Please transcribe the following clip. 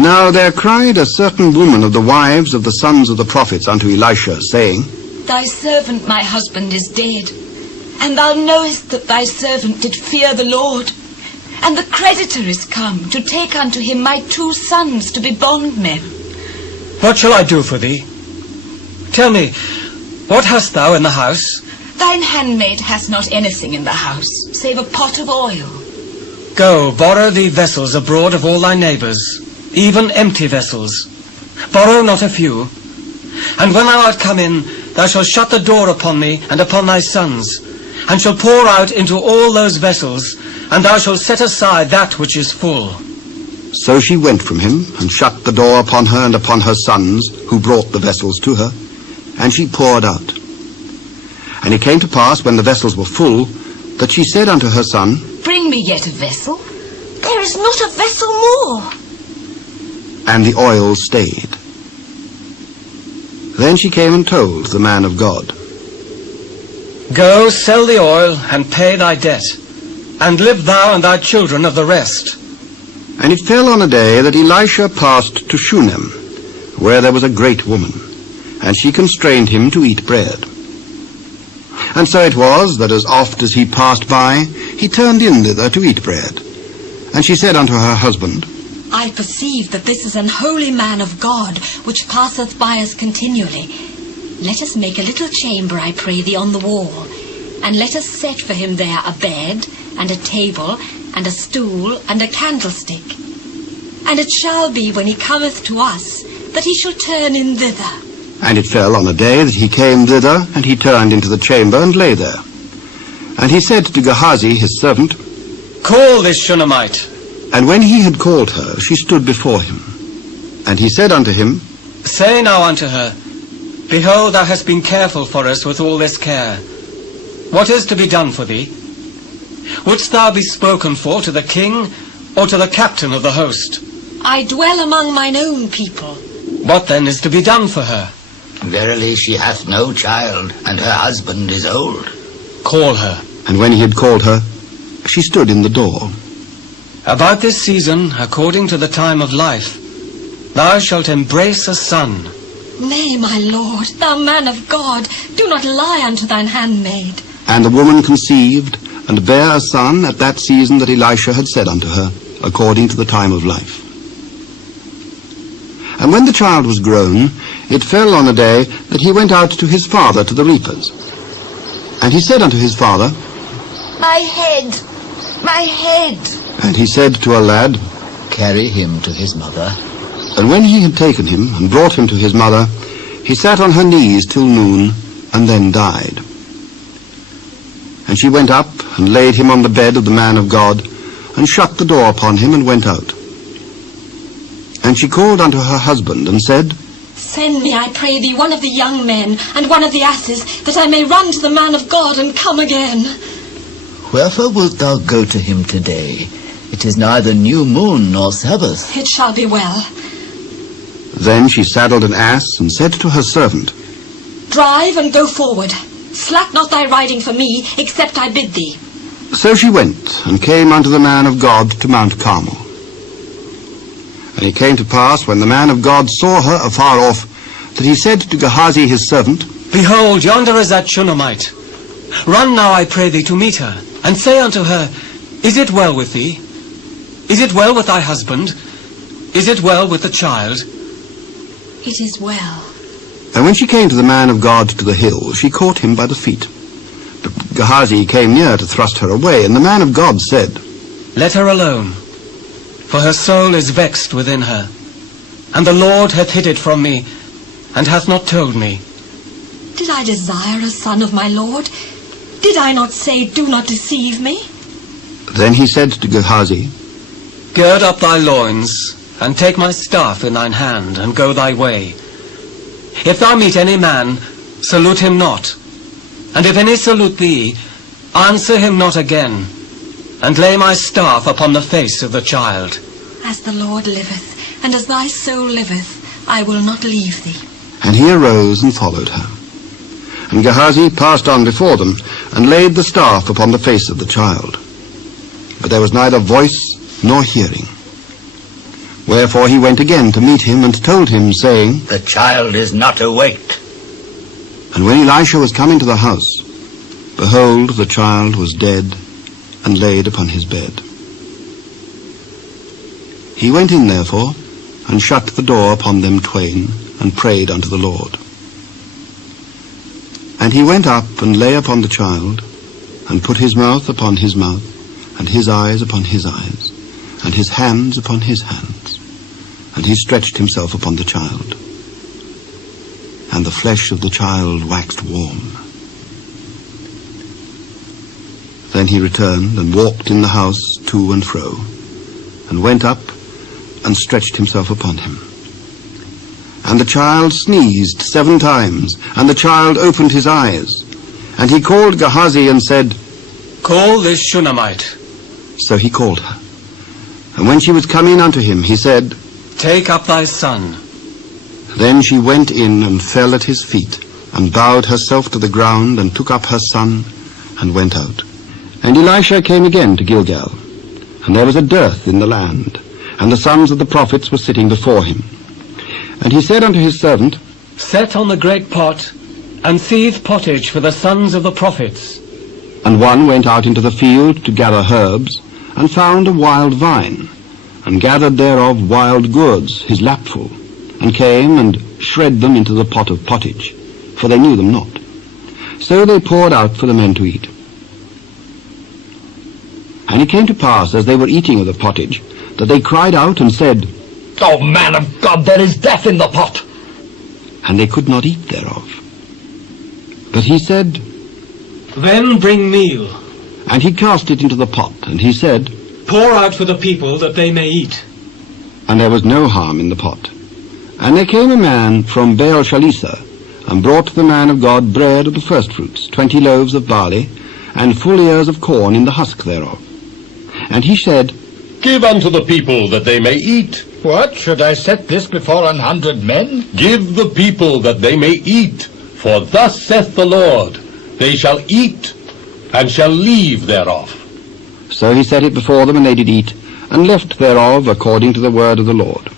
Now there cried a certain woman of the wives of the sons of the prophets unto Elisha, saying, Thy servant my husband is dead, and thou knowest that thy servant did fear the Lord. And the creditor is come to take unto him my 2 sons to be bondmen. What shall I do for thee? Tell me, what hast thou in the house? Thine handmaid has not anything in the house, save a pot of oil. Go, borrow thee vessels abroad of all thy neighbours, even empty vessels. Borrow not a few. And when thou art come in, thou shalt shut the door upon thee and upon thy sons, and shalt pour out into all those vessels, and thou shalt set aside that which is full. So she went from him, and shut the door upon her and upon her sons, who brought the vessels to her, and she poured out. And it came to pass, when the vessels were full, that she said unto her son, Bring me yet a vessel. There is not a vessel more. And the oil stayed. Then she came and told the man of God. Go, sell the oil, and pay thy debt, and live thou and thy children of the rest. And it fell on a day that Elisha passed to Shunem, where there was a great woman, and she constrained him to eat bread. And so it was, that as oft as he passed by, he turned in thither to eat bread. And she said unto her husband, I perceive that this is an holy man of God, which passeth by us continually. Let us make a little chamber, I pray thee, on the wall, and let us set for him there a bed, and a table, and a stool, and a candlestick. And it shall be, when he cometh to us, that he shall turn in thither. And it fell on a day that he came thither, and he turned into the chamber, and lay there. And he said to Gehazi his servant, Call this Shunammite. And when he had called her, she stood before him. And he said unto him, Say now unto her, Behold, thou hast been careful for us with all this care. What is to be done for thee? Wouldst thou be spoken for to the king, or to the captain of the host? I dwell among mine own people. What then is to be done for her? Verily she hath no child, and her husband is old. Call her. And when he had called her, she stood in the door. About this season, according to the time of life, thou shalt embrace a son. Nay, my lord, thou man of God, do not lie unto thine handmaid. And the woman conceived, and bare a son at that season that Elisha had said unto her, according to the time of life. And when the child was grown, it fell on a day that he went out to his father to the reapers. And he said unto his father, My head, my head. And he said to a lad, Carry him to his mother. And when he had taken him, and brought him to his mother, he sat on her knees till noon, and then died. And she went up, and laid him on the bed of the man of God, and shut the door upon him, and went out. And she called unto her husband, and said, Send me, I pray thee, one of the young men, and one of the asses, that I may run to the man of God, and come again. Wherefore wilt thou go to him today? It is neither new moon nor Sabbath. It shall be well. Then she saddled an ass, and said to her servant, Drive and go forward. Slack not thy riding for me, except I bid thee. So she went, and came unto the man of God to Mount Carmel. And it came to pass, when the man of God saw her afar off, that he said to Gehazi his servant, Behold, yonder is that Shunammite. Run now, I pray thee, to meet her, and say unto her, Is it well with thee? Is it well with thy husband? Is it well with the child? It is well. And when she came to the man of God to the hill, she caught him by the feet. But Gehazi came near to thrust her away, and the man of God said, Let her alone, for her soul is vexed within her. And the Lord hath hid it from me, and hath not told me. Did I desire a son of my Lord? Did I not say, Do not deceive me? Then he said to Gehazi, Gird up thy loins, and take my staff in thine hand, and go thy way. If thou meet any man, salute him not. And if any salute thee, answer him not again, and lay my staff upon the face of the child. As the Lord liveth, and as thy soul liveth, I will not leave thee. And he arose and followed her. And Gehazi passed on before them, and laid the staff upon the face of the child. But there was neither voice nor hearing. Wherefore he went again to meet him, and told him, saying, The child is not awaked. And when Elisha was come into the house, behold, the child was dead, and laid upon his bed. He went in therefore, and shut the door upon them twain, and prayed unto the Lord. And he went up, and lay upon the child, and put his mouth upon his mouth, and his eyes upon his eyes, and his hands upon his hands. And he stretched himself upon the child. And the flesh of the child waxed warm. Then he returned, and walked in the house to and fro, and went up, and stretched himself upon him. And the child sneezed 7 times, and the child opened his eyes. And he called Gehazi, and said, Call this Shunammite. So he called her. And when she was come in unto him, he said, Take up thy son. Then she went in, and fell at his feet, and bowed herself to the ground, and took up her son, and went out. And Elisha came again to Gilgal, and there was a dearth in the land, and the sons of the prophets were sitting before him. And he said unto his servant, Set on the great pot, and seethe pottage for the sons of the prophets. And one went out into the field to gather herbs, and found a wild vine, and gathered thereof wild gourds, his lapful, and came and shred them into the pot of pottage, for they knew them not. So they poured out for the men to eat. And it came to pass, as they were eating of the pottage, that they cried out and said, O man of God, there is death in the pot. And they could not eat thereof. But he said, Then bring meal. And he cast it into the pot, and he said, Pour out for the people, that they may eat. And there was no harm in the pot. And there came a man from Baal Shalisha, and brought to the man of God bread of the firstfruits, 20 loaves of barley, and full ears of corn in the husk thereof. And he said, Give unto the people, that they may eat. What? Should I set this before 100 men? Give the people, that they may eat. For thus saith the Lord, They shall eat, and shall leave thereof. So he set it before them, and they did eat, and left thereof according to the word of the Lord.